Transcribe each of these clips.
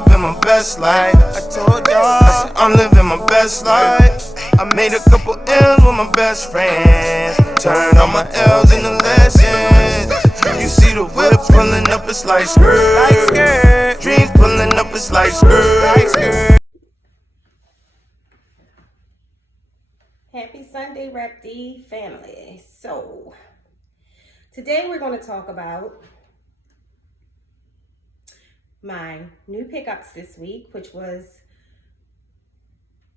living my best life. I told y'all, I'm living my best life. I made a couple L's with my best friends. Turned all my L's into lessons. You see the whip pulling up, it's like skirt. Dreams pulling up, it's like skirt. Happy Sunday, Rep D family. So, today we're going to talk about my new pickups this week, which was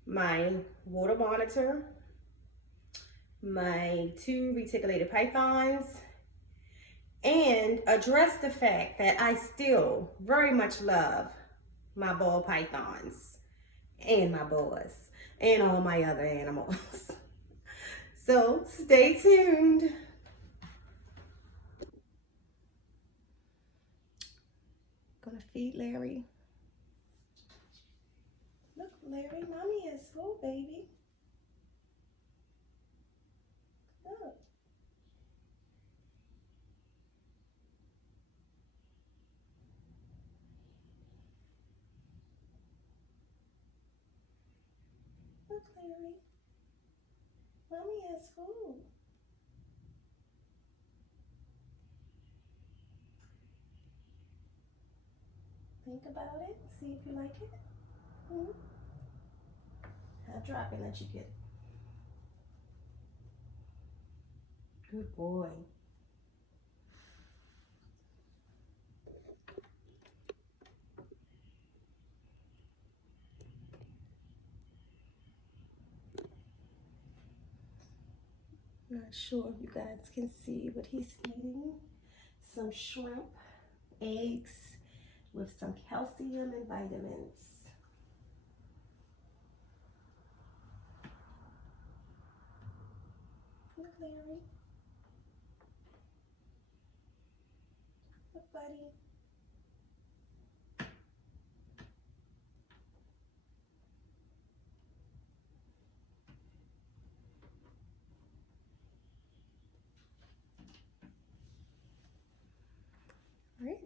my water monitor, my 2 reticulated pythons, and address the fact that I still very much love my ball pythons and my boas and all my other animals. So stay tuned. Gonna feed Larry. Look, Larry, mommy is full, baby. Look. Look, Larry. Mommy has food. Think about it. See if you like it. I'll drop it and let you get it. Good boy. Not sure if you guys can see, but he's eating some shrimp, eggs with some calcium and vitamins. Look, Larry. Look, buddy. Right.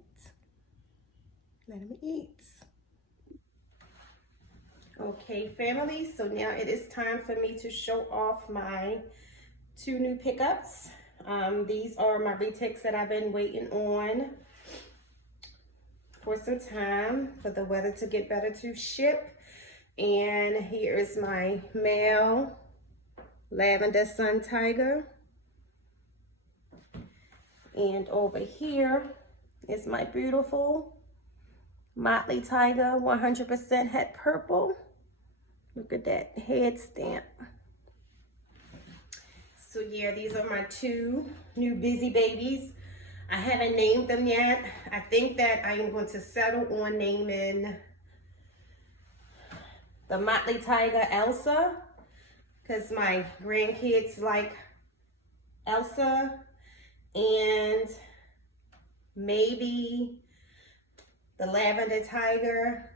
Let him eat. Okay, family, so now it is time for me to show off my 2 new pickups. These are my retics that I've been waiting on for some time for the weather to get better to ship. And here is my male lavender sun tiger. And over here is my beautiful Motley Tiger 100% het purple. Look at that head stamp. So yeah, these are my 2 new busy babies. I haven't named them yet. I think that I am going to settle on naming the Motley Tiger Elsa, because my grandkids like Elsa, and maybe the lavender tiger,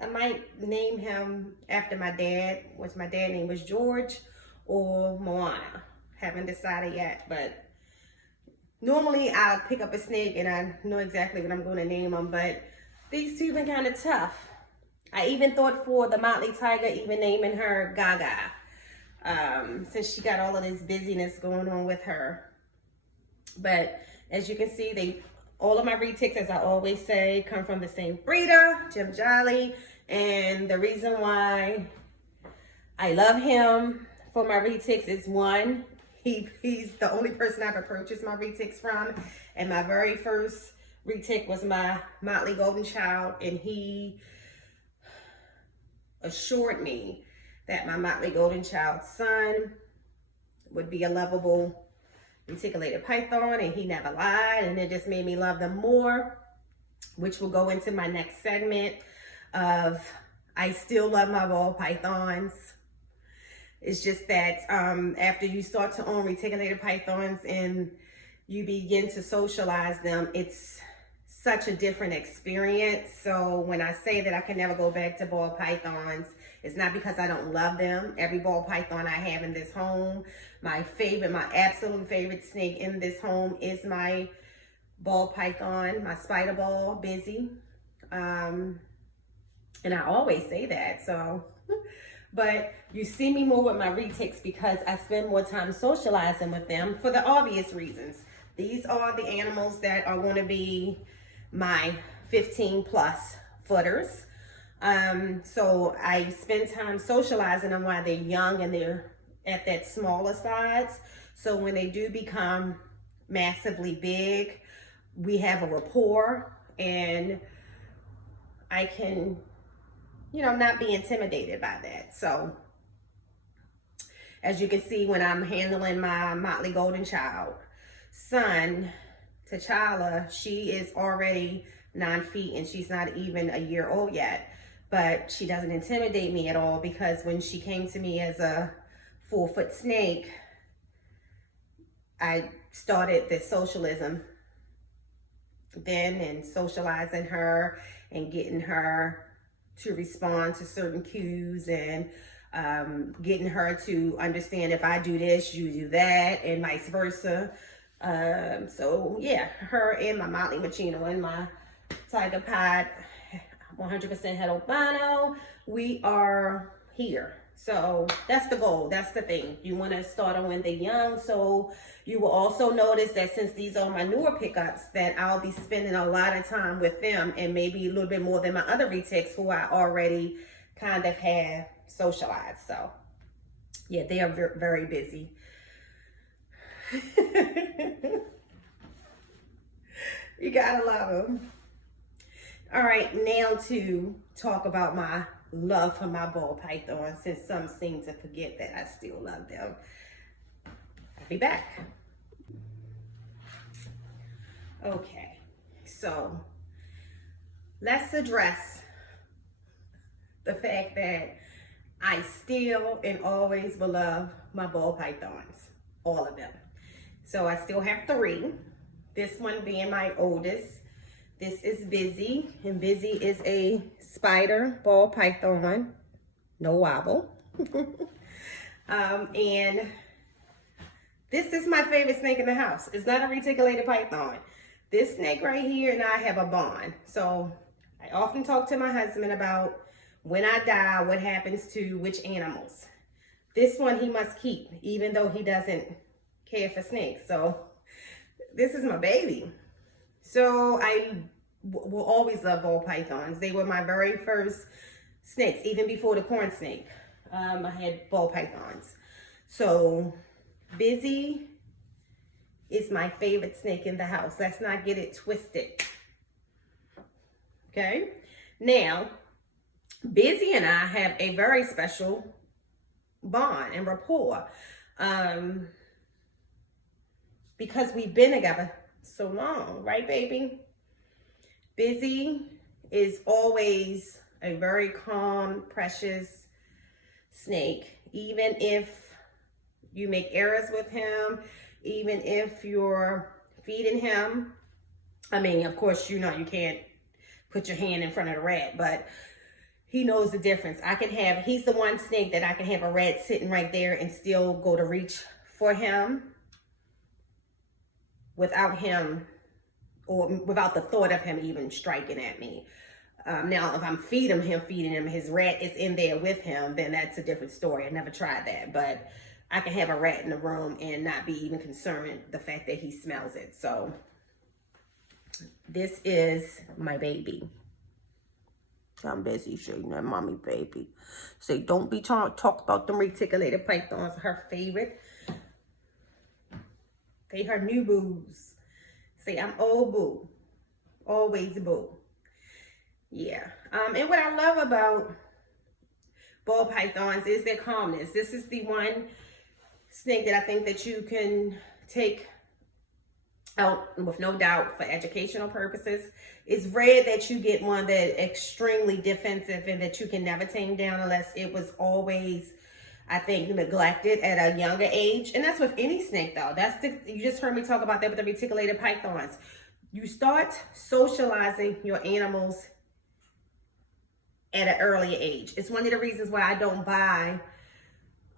I might name him after my dad, which my dad's name was George, or Moana. Haven't decided yet, but normally I'll pick up a snake and I know exactly what I'm going to name them, but these 2 been kind of tough. I even thought for the Motley Tiger, even naming her Gaga, since she got all of this busyness going on with her. But as you can see, all of my retics, as I always say, come from the same breeder, Jim Jolly. And the reason why I love him for my retics is, 1, he's the only person I've ever purchased my retics from. And my very first retic was my Motley Golden Child. And he assured me that my Motley Golden Child son would be a lovable reticulated python, and he never lied, and it just made me love them more, which will go into my next segment of I still love my ball pythons. It's just that after you start to own reticulated pythons and you begin to socialize them, it's such a different experience. So when I say that I can never go back to ball pythons, it's not because I don't love them. Every ball python I have in this home, my absolute favorite snake in this home is my ball python, my spider ball, Busy. And I always say that, so. But you see me more with my retics because I spend more time socializing with them for the obvious reasons. These are the animals that are going to be my 15 plus footers. So I spend time socializing them while they're young and they're at that smaller size. So when they do become massively big, we have a rapport and I can, you know, not be intimidated by that. So as you can see, when I'm handling my Motley Golden Child son, T'Challa, she is already 9 feet and she's not even a year old yet, but she doesn't intimidate me at all because when she came to me as a 4-foot snake, I started the socialism then and socializing her and getting her to respond to certain cues and getting her to understand if I do this, you do that, and vice versa. So yeah, her and my Motley Machino and my Tiger Pod, 100% het albino, we are here. So that's the goal. That's the thing. You want to start them when they're young. So you will also notice that since these are my newer pickups, that I'll be spending a lot of time with them and maybe a little bit more than my other retics who I already kind of have socialized. So yeah, they are very busy. You gotta love them. All right, now to talk about my love for my ball python, since some seem to forget that I still love them. I'll be back. Okay, so let's address the fact that I still and always will love my ball pythons, all of them. So I still have 3. This one being my oldest. This is Busy, and Busy is a spider ball python, no wobble. And this is my favorite snake in the house. It's not a reticulated python. This snake right here and I have a bond. So I often talk to my husband about when I die, what happens to which animals. This one he must keep, even though he doesn't care for snakes. So this is my baby. So I will always love ball pythons. They were my very first snakes, even before the corn snake. I had ball pythons. So Busy is my favorite snake in the house. Let's not get it twisted. Okay? Now, Busy and I have a very special bond and rapport. Because we've been together so long, right, baby? Busy is always a very calm, precious snake. Even if you make errors with him, even if you're feeding him, I mean, of course, you know, you can't put your hand in front of the rat, but he knows the difference. He's the one snake that I can have a rat sitting right there and still go to reach for him without him, or without the thought of him even striking at me. Now, if I'm feeding him, his rat is in there with him, then that's a different story. I never tried that, but I can have a rat in the room and not be even concerned the fact that he smells it. So this is my baby. I'm busy showing that mommy baby. Say, don't be trying to talk about them reticulated pythons. Her favorite. They her new boos. Say, I'm old boo. Always boo. Yeah. And what I love about ball pythons is their calmness. This is the one snake that I think that you can take out with no doubt for educational purposes. It's rare that you get one that extremely defensive and that you can never tame down unless it was always, I think, neglected at a younger age. And that's with any snake though. You just heard me talk about that with the reticulated pythons. You start socializing your animals at an early age. It's one of the reasons why I don't buy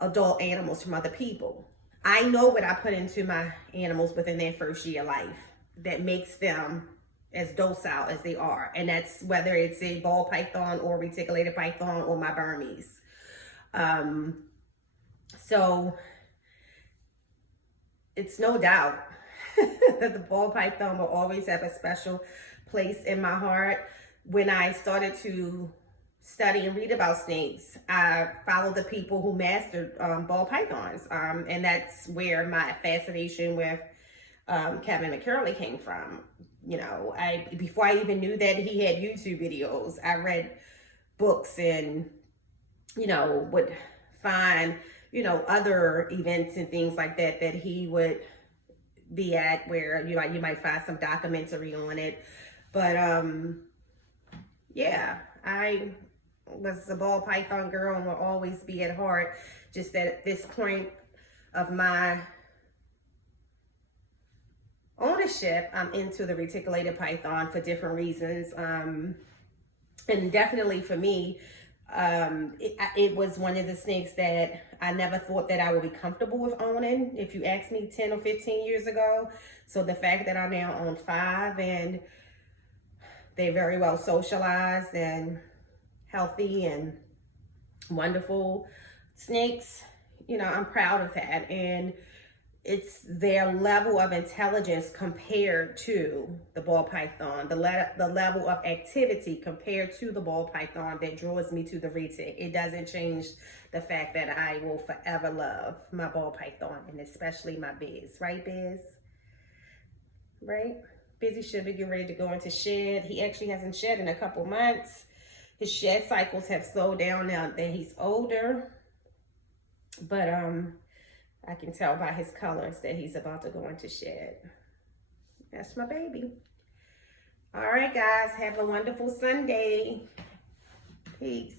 adult animals from other people. I know what I put into my animals within their first year of life. that makes them as docile as they are. And that's whether it's a ball python or reticulated python or my Burmese. So it's no doubt that the ball python will always have a special place in my heart. When I started to study and read about snakes, I followed the people who mastered ball pythons. And that's where my fascination with Kevin McCurley came from. You know, before I even knew that he had YouTube videos, I read books and, you know, would find, you know, other events and things like that that he would be at, where you might find some documentary on it. But yeah, I was a ball python girl and will always be at heart. Just that at this point of my ownership, I'm into the reticulated python for different reasons. And definitely for me, it was one of the snakes that I never thought that I would be comfortable with owning, if you asked me 10 or 15 years ago. So the fact that I now own 5 and they're very well socialized and healthy and wonderful snakes, you know, I'm proud of that. And it's their level of intelligence compared to the ball python, the level of activity compared to the ball python that draws me to the retic. It doesn't change the fact that I will forever love my ball python, and especially my Biz. Right, Biz? Right? Busy should be getting ready to go into shed. He actually hasn't shed in a couple months. His shed cycles have slowed down now that he's older. But I can tell by his colors that he's about to go into shed. That's my baby. All right, guys. Have a wonderful Sunday. Peace.